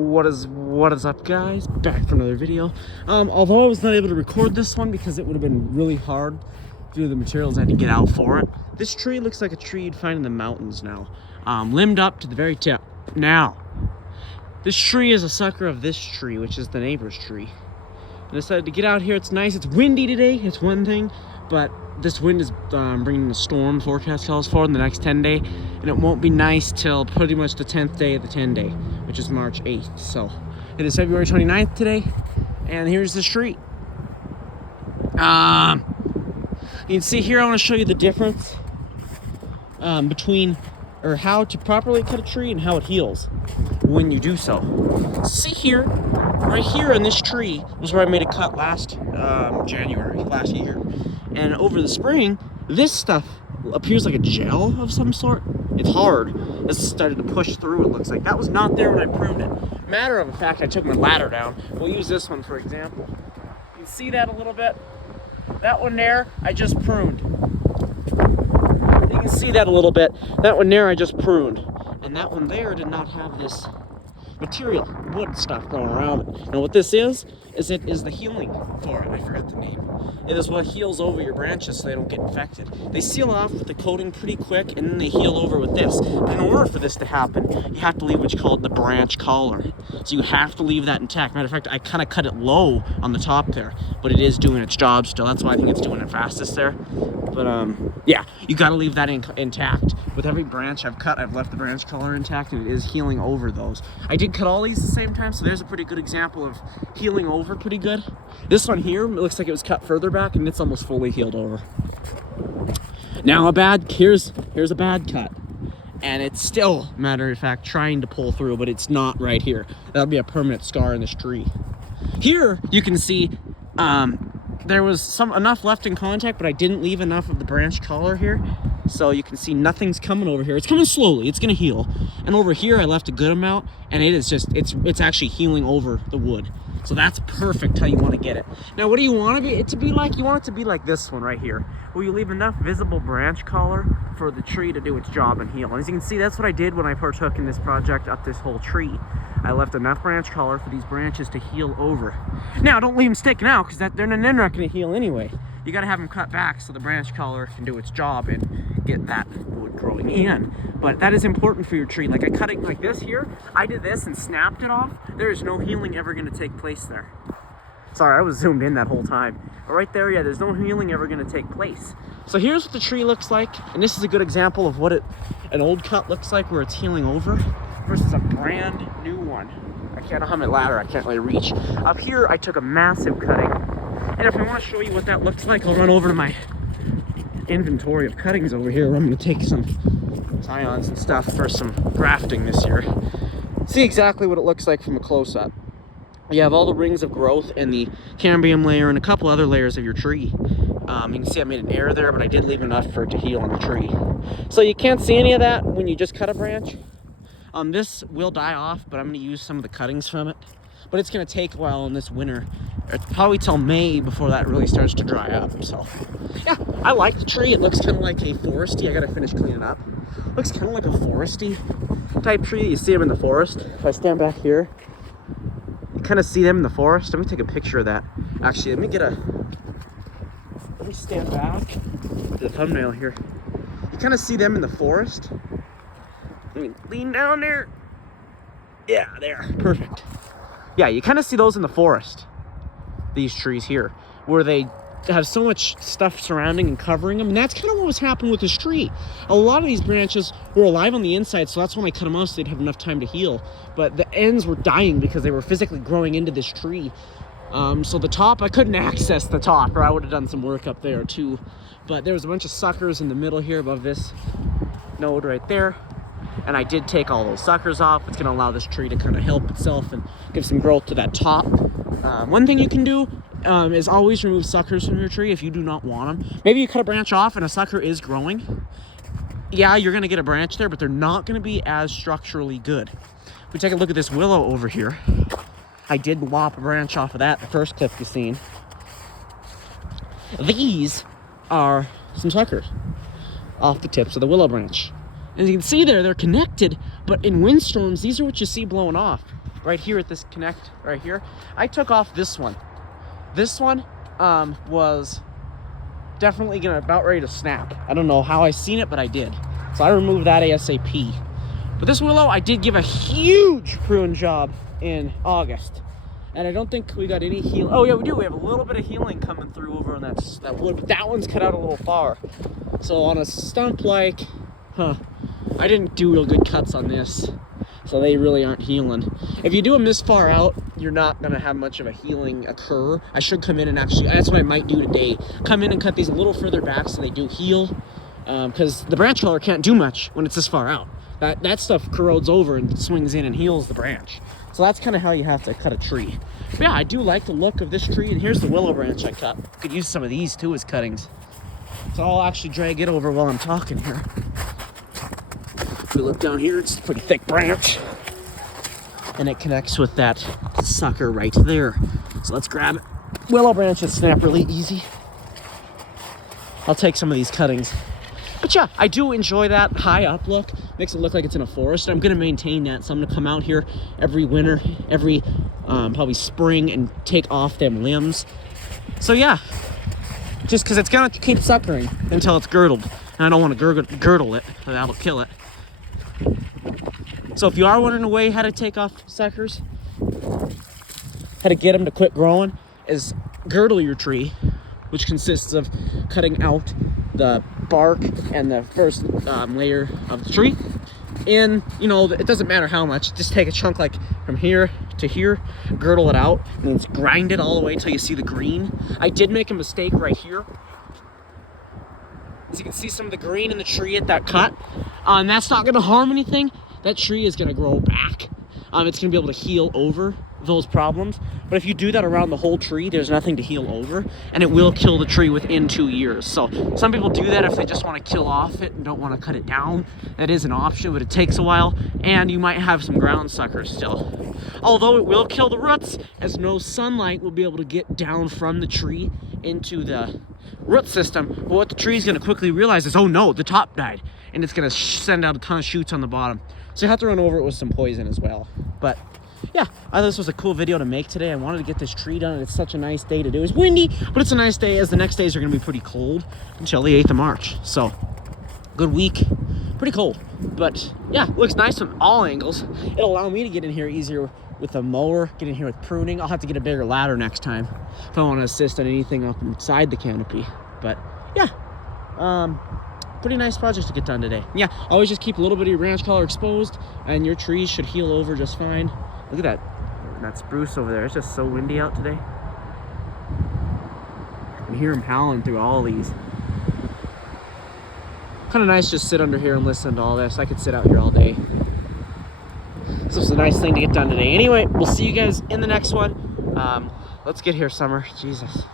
What is up, guys? Back for another video. Although I was not able to record this one because it would have been really hard due to the materials I had to get out for it. This tree looks like a tree you'd find in the mountains now, limbed up to the very tip. Now, this tree is a sucker of this tree, which is the neighbor's tree. I decided to get out here. It's nice. It's windy today. It's one thing, but this wind is bringing a storm. Forecast calls for in the next 10 days, and it won't be nice till pretty much the 10th day of the 10 day, which is March 8th. So it is February 29th today, and here's the street. You can see here, I want to show you the difference between, or how to properly cut a tree and how it heals when you do so. See here, right here in this tree was where I made a cut last January, last year. And over the spring, this stuff appears like a gel of some sort. It's hard. It's started to push through, it looks like. That was not there when I pruned it. Matter of fact, I took my ladder down. We'll use this one for example. You can see that a little bit. That one there, I just pruned. You can see that a little bit. That one there, I just pruned. And that one there did not have this material, wood stuff going around it. And what this is it is the healing for it. I forgot the name. It is what heals over your branches so they don't get infected. They seal off with the coating pretty quick, and then they heal over with this. But in order for this to happen, you have to leave what's called the branch collar. So you have to leave that intact. Matter of fact, I kind of cut it low on the top there, but it is doing its job still. That's why I think it's doing it fastest there. But yeah, you got to leave that intact. With every branch I've cut, I've left the branch collar intact, and it is healing over those. I did cut all these at the same time, so there's a pretty good example of healing over pretty good. This one here, it looks like it was cut further back, and it's almost fully healed over. Now here's a bad cut, and it's still, matter of fact, trying to pull through, but it's not right here. That'll be a permanent scar in this tree. Here you can see there was enough left in contact, but I didn't leave enough of the branch collar here. So you can see nothing's coming over here. It's coming slowly, it's gonna heal. And over here I left a good amount, and it is just, it's actually healing over the wood. So that's perfect how you want to get it. Now what do you want it to be like? You want it to be like this one right here, where you leave enough visible branch collar for the tree to do its job and heal. And as you can see, that's what I did when I partook in this project up this whole tree. I left enough branch collar for these branches to heal over. Now don't leave them sticking out, because they're not going to heal anyway. You got to have them cut back so the branch collar can do its job and get that wood growing in. But that is important for your tree. Like I cut it like this here, I did this and snapped it off. There is no healing ever going to take place there. Sorry, I was zoomed in that whole time. But right there, yeah, there's no healing ever going to take place. So here's what the tree looks like, and this is a good example of what an old cut looks like where it's healing over versus a brand new one. I can't hum it ladder, I can't really reach. Up here, I took a massive cutting. And if I want to show you what that looks like, I'll run over to my inventory of cuttings over here, where I'm going to take some scions and stuff for some grafting this year. See exactly what it looks like from a close-up. You have all the rings of growth and the cambium layer and a couple other layers of your tree. You can see I made an error there, but I did leave enough for it to heal on the tree. So you can't see any of that when you just cut a branch. This will die off, but I'm going to use some of the cuttings from it. But it's going to take a while in this winter. It's probably till May before that really starts to dry up. So yeah, I like the tree. It looks kind of like a foresty. I got to finish cleaning up. Looks kind of like a foresty type tree. You see them in the forest. If I stand back here, you kind of see them in the forest. Let me take a picture of that. Actually, let me stand back to the thumbnail here. You kind of see them in the forest. Let me lean down there. Yeah, there, perfect. Yeah, you kind of see those in the forest, these trees here, where they have so much stuff surrounding and covering them. And that's kind of what was happening with this tree. A lot of these branches were alive on the inside, so that's when I cut them off so they'd have enough time to heal. But the ends were dying because they were physically growing into this tree. So the top, I couldn't access the top, or I would have done some work up there too. But there was a bunch of suckers in the middle here above this node right there. And I did take all those suckers off. It's going to allow this tree to kind of help itself and give some growth to that top. One thing you can do is always remove suckers from your tree if you do not want them. Maybe you cut a branch off and a sucker is growing. Yeah, you're going to get a branch there, but they're not going to be as structurally good. If we take a look at this willow over here, I did lop a branch off of that, the first clip you've seen. These are some suckers off the tips of the willow branch. As you can see there, they're connected, but in windstorms, these are what you see blowing off. right here at this connect right here, I took off this one. This one was definitely about ready to snap. I don't know how I seen it, but I did. So I removed that ASAP. But this willow, I did give a huge prune job in August. And I don't think we got any healing. Oh yeah, we do. We have a little bit of healing coming through over on that wood, but that one's cut out a little far. So on a stump like, I didn't do real good cuts on this. So they really aren't healing. If you do them this far out, you're not gonna have much of a healing occur. I should come in and actually, that's what I might do today. Come in and cut these a little further back so they do heal. Because the branch roller can't do much when it's this far out. That stuff corrodes over and swings in and heals the branch. So that's kind of how you have to cut a tree. But yeah, I do like the look of this tree. And here's the willow branch I cut. Could use some of these too as cuttings. So I'll actually drag it over while I'm talking here. If we look down here, it's a pretty thick branch. And it connects with that sucker right there. So let's grab it. Willow branches snap really easy. I'll take some of these cuttings. But yeah, I do enjoy that high up look. Makes it look like it's in a forest. I'm gonna maintain that, so I'm gonna come out here every winter, every probably spring, and take off them limbs. So yeah, just because it's gonna keep suckering until it's girdled, and I don't want to girdle it, or that'll kill it. So if you are wondering a way how to take off suckers, how to get them to quit growing, is girdle your tree, which consists of cutting out the bark and the first layer of the tree. And you know, it doesn't matter how much, just take a chunk like from here to here, girdle it out, and then grind it all the way till you see the green. I did make a mistake right here. As you can see some of the green in the tree at that cut. And that's not gonna harm anything. That tree is gonna grow back. It's gonna be able to heal over those problems. But if you do that around the whole tree, there's nothing to heal over, and it will kill the tree within 2 years. So some people do that if they just want to kill off it and don't want to cut it down. That is an option, but it takes a while, and you might have some ground suckers still. Although it will kill the roots, as no sunlight will be able to get down from the tree into the root system. But what the tree is going to quickly realize is, oh no, the top died, and it's going to send out a ton of shoots on the bottom. So you have to run over it with some poison as well. But yeah, I thought this was a cool video to make today. I wanted to get this tree done, and it's such a nice day to do. It's windy, but it's a nice day, as the next days are going to be pretty cold until the 8th of March. So, good week. Pretty cold. But yeah, looks nice from all angles. It'll allow me to get in here easier with a mower, get in here with pruning. I'll have to get a bigger ladder next time if I want to assist on anything up inside the canopy. But yeah, pretty nice project to get done today. Yeah, always just keep a little bit of your branch collar exposed, and your trees should heal over just fine. Look at that spruce over there. It's just so windy out today. You can hear them howling through all these. Kind of nice just sit under here and listen to all this. I could sit out here all day. This was a nice thing to get done today. Anyway, we'll see you guys in the next one. Let's get here, summer. Jesus.